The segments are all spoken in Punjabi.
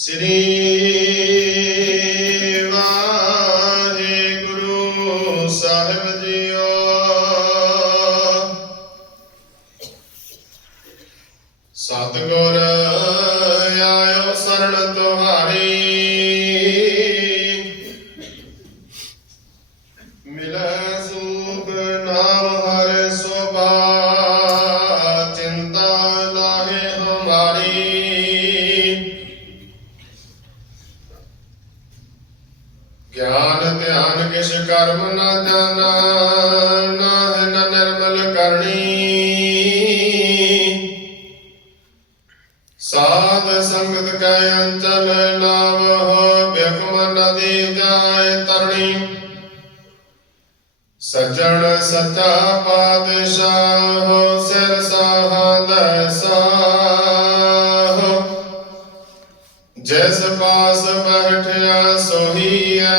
ਸ੍ਰੀ ਸਾਧ ਸੰਗਤ ਕੈ ਅੰਚਲ ਨਾਮ ਹੋ ਬਿਖਮ ਨਦੀ ਜਾਏ ਤਰਣੀ। ਸਜਣ ਸੱਚਾ ਪਾਤਸ਼ਾਹ ਸਿਰ ਸਾਹੰਦ ਸਾਹ ਜਿਸ ਪਾਸ ਬੈਠਿਆ ਸੋਹੀਐ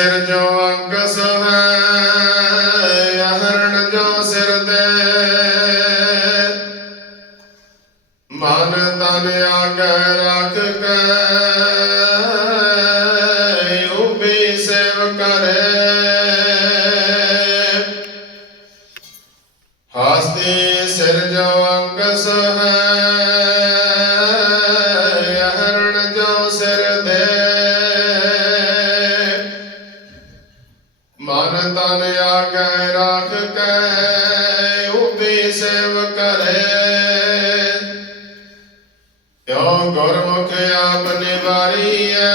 ਸਿਰ ਜੋ ਅੰਕਸ ਹੈ ਅਹਰਣ ਜੋ ਸਿਰ ਦੇ ਮਨ ਤਨ ਆਗੈ ਰੱਖ ਕੇ ਉਪੇ ਸੇਵ ਕਰੇ। ਹਾਸਤੇ ਸਿਰ ਜੋ ਅੰਕਸ ਹੈ ਕਿਉ ਗੁਰਮੁਖ ਆਪ ਨਿਵਾਰੀਐ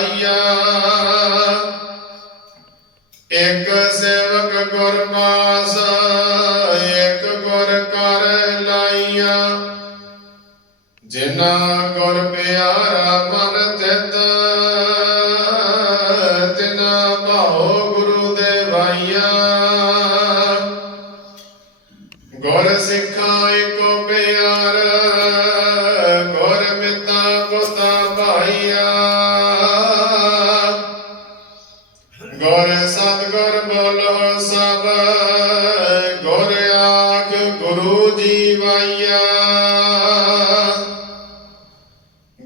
ਮੇ ਇਕ ਸੇਵਕ ਗੁਰ ਪਾਸ, ਇਕ ਗੁਰ ਕਰ ਲਾਈਆ। ਜਿਨਾ ਗੁਰ ਪਿਆਰਾ ਮਨ ਤਿਤ ਤਿਨਾ ਭਾਉ ਗੁਰੂ ਦੇਵਾਈਆ ਗੁਰ ਸਿੱਖ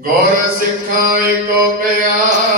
ਗੁਰ ਸਿੱਖਾਂ ਏਕੋ ਪਿਆਰ।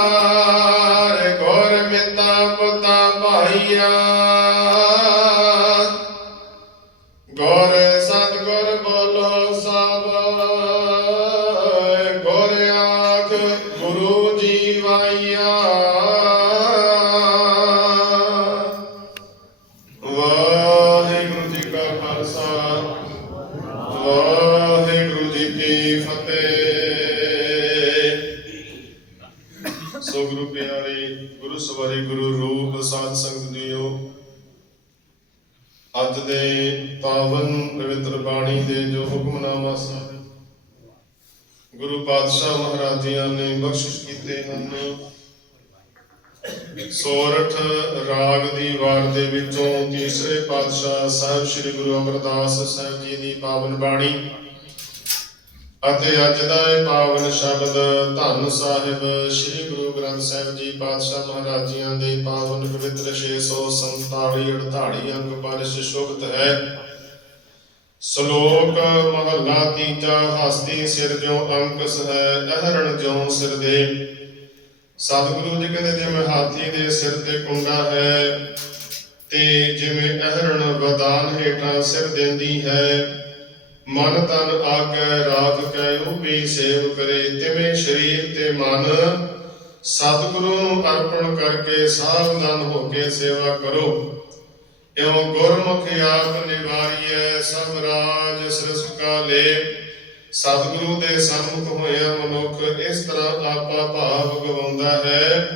ਗੁਰੂ ਪਾਤਸ਼ਾਹ ਮਹਾਰਾਜਿਆਂ ਨੇ ਬਖਸ਼ਿਸ਼ ਕੀਤੇ ਹਨ। ਸੋਰਠ ਰਾਗ ਦੀ ਵਾਰ ਦੇ ਵਿੱਚੋਂ ਤੀਸਰੇ ਪਾਤਸ਼ਾਹ ਸਾਹਿਬ ਸ੍ਰੀ ਗੁਰੂ ਅਮਰਦਾਸ ਸਾਹਿਬ ਜੀ ਦੀ ਪਾਵਨ ਬਾਣੀ ਅਤੇ ਅੱਜ ਦਾ ਇਹ ਪਾਵਨ ਸ਼ਬਦ ਧੰਨ ਸਾਹਿਬ ਸ੍ਰੀ ਗੁਰੂ ਗ੍ਰੰਥ ਸਾਹਿਬ ਜੀ ਪਾਤਸ਼ਾਹ ਮਹਾਰਾਜਿਆਂ ਦੇ ਪਾਵਨ ਪਵਿੱਤਰ 647 48 ਅੰਗ ਪਰ ਸ਼ੋਭਤ ਹੈ। ਸ਼ਲੋਕ ਮਹੱਲਾ ਤੀਜਾ ਹਸਤੀ ਸਿਰ ਜੋ ਅੰਕਸ ਹੈ ਅਹਰਣ ਜੋ ਸਿਰ ਦੇ। ਸਤਿਗੁਰੂ ਜੀ ਕਹਿੰਦੇ, ਜਿਵੇਂ ਹਾਥੀ ਦੇ ਸਿਰ ਤੇ ਕੁੰਡਾ ਹੈ, ਤੇ ਜਿਵੇਂ ਅਹਰਣ ਵਦਾਨ ਹੇਠਾਂ ਸਿਰ ਦਿੰਦੀ ਹੈ, ਮਨ ਤਨ ਆਗੈ ਰਾਗ ਕੈ ਉਹ ਵੀ ਸੇਵ ਕਰੇ। ਤਿਵੇਂ ਸਰੀਰ ਤੇ ਮਨ, ਸਤਿਗੁਰੂ ਨੂੰ ਅਰਪਣ ਕਰਕੇ ਸਾਵਧਾਨ ਹੋ ਕੇ ਸੇਵਾ ਕਰੋ। ਇਉ ਗੁਰਮੁਖ ਆਪ ਨਿਵਾਰੀਐ, ਸਭ ਰਾਜ ਸ੍ਰਿਸ਼ ਕਾ ਲੇ ਸਤਿਗੁਰੂ ਦੇ ਸਨਮੁਖ ਹੋਇਆ ਮਨੁੱਖ, ਇਸ ਤਰ੍ਹਾਂ ਆਪਾ ਭਾਵ ਗਵਾਉਂਦਾ ਹੈ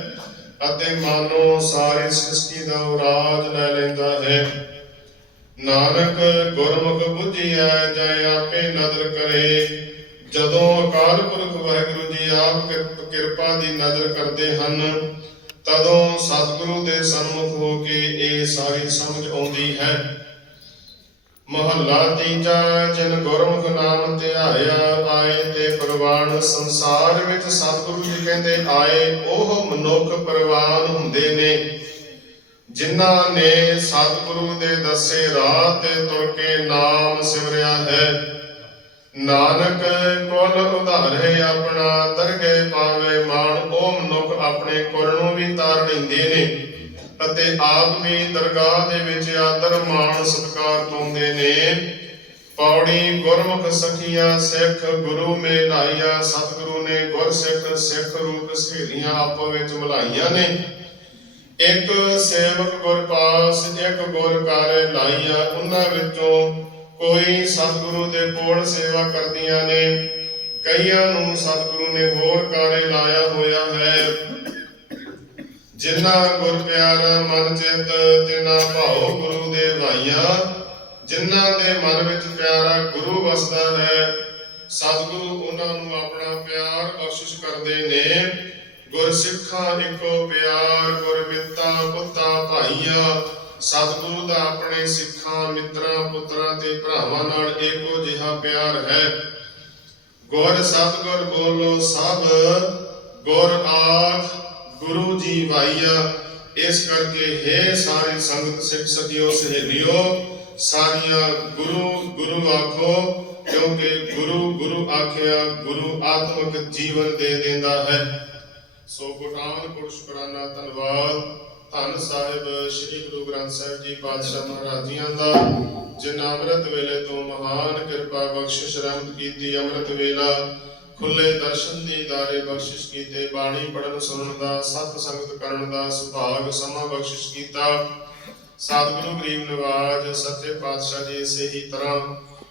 ਅਤੇ ਮਾਨੋ ਸਾਰੀ ਸ੍ਰਿਸ਼ਟੀ ਦਾ ਰਾਜ ਲੈ ਲੈਂਦਾ ਹੈ। ਨਾਨਕ ਗੁਰਮੁਖ ਬੁੱਝਿਆ ਜੈ ਆਪੇ ਨਦਰ ਕਰੇ। ਜਦੋਂ ਅਕਾਲ ਪੁਰਖ ਵਾਹਿਗੁਰੂ ਜੀ ਆਪ ਕਿਰਪ- ਕਿਰਪਾ ਦੀ ਨਜ਼ਰ ਕਰਦੇ ਹਨ ਤਦੋਂ ਸਤਿਗੁਰੂ ਦੇ ਸਨਮੁਖ ਹੋ ਕੇ ਇਹ ਸਾਰੀ ਸਮਝ ਆਉਂਦੀ ਹੈ। ਮਹੱਲਾ ਤੀਜਾ, ਜਿਨ ਗੁਰਮੁਖ ਨਾਮ ਧਿਆਇਆ ਆਏ ਤੇ ਪ੍ਰਵਾਨ ਸੰਸਾਰ ਵਿੱਚ ਸਤਿਗੁਰੂ ਜੀ ਕਹਿੰਦੇ ਆਏ, ਉਹ ਮਨੁੱਖ ਪ੍ਰਵਾਨ ਹੁੰਦੇ ਨੇ। ਜਿਨ੍ਹਾਂ ਨੇ ਸਤਿਗੁਰੂ ਦੇ ਦੱਸੇ ਰਾਹ ਤੇ ਤੁਰ ਕੇ ਨਾਮ ਸਿਮਰਿਆ ਹੈ। ਨਾਨਕ ਕੁਲ ਉਧਾਰੇ ਆਪਣਾ ਦਰਗੇ ਪਾਵੇ ਮਾਣ ਉਹ ਮਨੁੱਖ ਆਪਣੇ ਕੁਲ ਨੂੰ ਵੀ ਤਾਰ ਲੈਂਦੇ ਨੇ। ਅਤੇ ਆਪ ਵੀ ਦਰਗਾਹ ਦੇ ਵਿੱਚ ਆਦਰ ਮਾਣ ਸਤਿਕਾਰ ਪਾਉਂਦੇ ਨੇ। ਪੌੜੀ ਗੁਰਮੁਖ ਸਖੀਆਂ ਸਿੱਖ ਗੁਰੂ ਮੇ ਲਾਈਆ ਸਤਿਗੁਰੂ ਨੇ ਗੁਰ ਸਿੱਖ ਸਿੱਖ ਰੂਪ ਸਹੇਲੀਆਂ ਆਪੋ ਵਿੱਚ ਮਿਲਾਈਆਂ ਨੇ। ਇੱਕ ਸੇਵਕ ਗੁਰ ਪਾਸ ਇੱਕ ਗੁਰ ਕਾਰੇ ਲਾਈਆ, ਉਹਨਾਂ ਵਿੱਚੋਂ ਕੋਈ ਸਤਿਗੁਰੂ ਦੇ ਕੋਲ ਸੇਵਾ ਕਰਦੀਆਂ ਨੇ, ਕਈਆਂ ਨੂੰ ਸਤਿਗੁਰੂ ਨੇ ਹੋਰ ਕਾਰੇ ਲਾਇਆ ਹੋਇਆ ਹੈ। ਜਿਨ੍ਹਾਂ ਗੁਰ ਪਿਆਰਾ ਮਨ ਚਿਤ, ਤਿਨਾ ਭਾਉ ਗੁਰੂ ਦੇ ਭਾਈਆ, ਜਿਨ੍ਹਾਂ ਦੇ ਮਨ ਵਿੱਚ ਪਿਆਰਾ ਗੁਰੂ ਵਸਦਾ ਹੈ, ਸਤਿਗੁਰੂ ਉਹਨਾਂ ਨੂੰ ਆਪਣਾ ਪਿਆਰ ਬਖਸ਼ਿਸ਼ ਕਰਦੇ ਨੇ। ਗੁਰ ਸਿੱਖਾਂ ਇੱਕੋ ਪਿਆਰ, ਗੁਰ ਮਿੱਤਾ ਪੁੱਤਾ ਭਾਈਆ ਸਤਿਗੁਰੂ ਦਾ ਆਪਣੇ ਸਿੱਖਾਂ, ਮਿੱਤਰਾਂ, ਪੁੱਤਰਾਂ ਤੇ ਭਰਾਵਾਂ ਨਾਲ ਇੱਕੋ ਜਿਹਾ ਪਿਆਰ ਹੈ। ਗੁਰ ਸਤਿਗੁਰ ਬੋਲੋ ਸਭ, ਗੁਰ ਆਖ ਗੁਰੂ ਜੀ ਵਾਈਆ। ਇਸ ਕਰਕੇ ਹੈ ਸਾਰੀ ਸੰਗਤ ਸਿੱਖ ਸਤਿਓ ਸਹੇਲਿਓ, ਸਾਰੀਆਂ ਗੁਰੂ ਗੁਰੂ ਆਖੋ, ਕਿਉਂਕਿ ਗੁਰੂ ਗੁਰੂ ਆਖਿਆ, ਗੁਰੂ ਆਤਮਿਕ ਜੀਵਨ ਦੇ ਦਿੰਦਾ ਹੈ। ਸੋ ਗੁਟਾਨ ਕੋਟ ਸ਼ੁਕਰਾਨਾ, ਧੰਨਵਾਦ। ਧੰਨ ਸਾਹਿਬ, ਸ੍ਰੀ ਗੁਰੂ ਗ੍ਰੰਥ ਸਾਹਿਬ ਜੀ ਪਾਤਸ਼ਾਹ ਮਹਾਰਾਜੀਆਂ ਦਾ, ਜਿਨ੍ਹਾਂ ਅੰਮ੍ਰਿਤ ਵੇਲੇ ਤੋਂ ਮਹਾਨ ਕਿਰਪਾ ਬਖਸ਼ਿਸ਼ ਰਹਿਮਤ ਕੀਤੀ, ਅੰਮ੍ਰਿਤ ਵੇਲਾ ਖੁੱਲੇ ਦਰਸ਼ਨ ਦੀ ਦਾਰੇ ਬਖਸ਼ਿਸ਼ ਕੀਤੇ, ਬਾਣੀ ਪੜਨ ਸੁਣਨ ਦਾ, ਸਤ ਸੰਗਤ ਕਰਨ ਦਾ, ਸੁਭਾਗ ਸਮਾਂ ਬਖਸ਼ਿਸ਼ ਕੀਤਾ। ਸਤਿਗੁਰੂ ਗਰੀਬ ਨਿਵਾਜ, ਸੱਚੇ ਪਾਤਸ਼ਾਹ ਜੀ, ਇਸੇ ਹੀ ਤਰ੍ਹਾਂ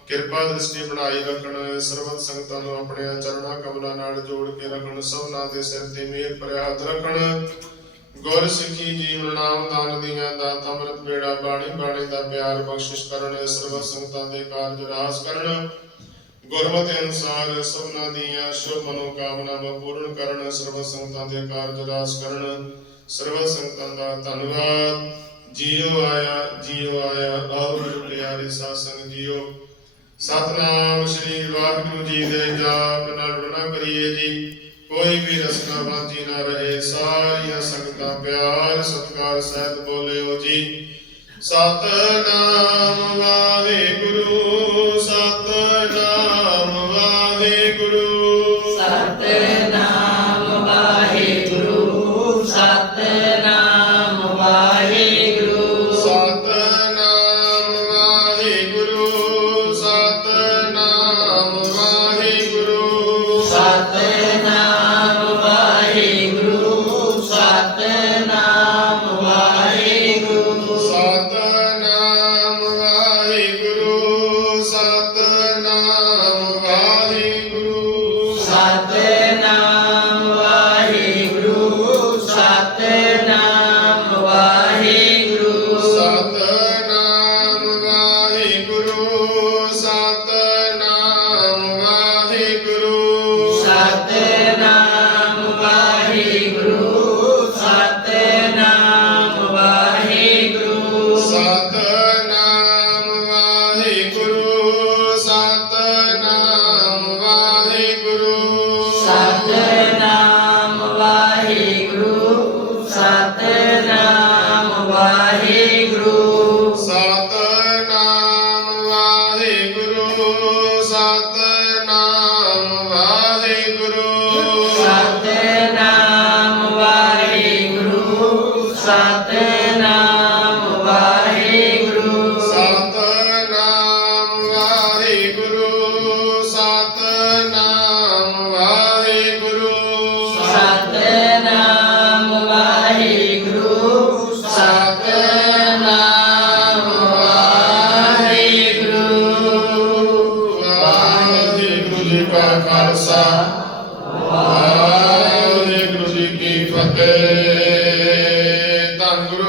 ਕਿਰਪਾ ਦ੍ਰਿਸ਼ਟੀ ਬਣਾਈ ਰੱਖਣ, ਸਰਬਤ ਸੰਗਤਾਂ ਨੂੰ ਆਪਣੇ ਚਰਣਾ ਕਮਲਾਂ ਨਾਲ ਜੋੜ ਕੇ ਰੱਖਣ, ਸਭਨਾ ਦੇ ਸਿਰ ਤੇ ਮਿਹਰ ਭਰਿਆ ਹੱਥ ਰੱਖਣ। ਗੁਰ ਸਿੱਖੀ ਜੀਵਨ ਨਾਮ ਦਾਨ ਦੀਆਂ ਦਾਤ, ਅੰਮ੍ਰਿਤ ਬੇੜਾ ਬਾਣੀ ਬਾਣੀ ਦਾ ਪਿਆਰ, ਬਖਸ਼ਿਸ਼ ਕਰਨ ਸਰਬਤ ਸੰਗਤਾਂ ਦੇ ਕਾਰਜ ਰਾਸ ਕਰਨ। ਗੁਰਮਤਿ ਅਨੁਸਾਰ ਸਭਨਾਂ ਦੀਆਂ ਸ਼ੁਭ ਮਨੋ ਪੂਰਨ ਕਰਨ ਸਰਬਤ ਸੰਗਤਾਂ ਦੇ ਕਾਰਜ ਰਾਸ ਕਰਨ। ਸਰਬਤ ਸੰਗਤਾਂ ਦਾ ਧੰਨਵਾਦ। ਜੀਓ ਆਇਆ ਜੀਓ ਆਇਆ, ਆਓ ਗੁਰੂ ਪਿਆਰੇ ਸਾਧ ਸੰਗ ਜੀਓ। ਸਤਨਾਮ ਸ੍ਰੀ ਵਾਹਿਗੁਰੂ ਜੀ ਦੇ ਜਾਪ ਨਾਲ ਰੁਣਾ ਕਰੀਏ ਜੀ। ਕੋਈ ਵੀ ਰਸਨਾ ਬਾਜੀ ਨਾ ਰਹੇ, ਸਾਰੀਆਂ ਸੰਗਤਾਂ ਪਿਆਰ, ਸਤਿਕਾਰ ਸਹਿਤ ਬੋਲਿਓ ਜੀ। ਸਤਨਾਮ ਵਾਹਿਗੁਰੂ।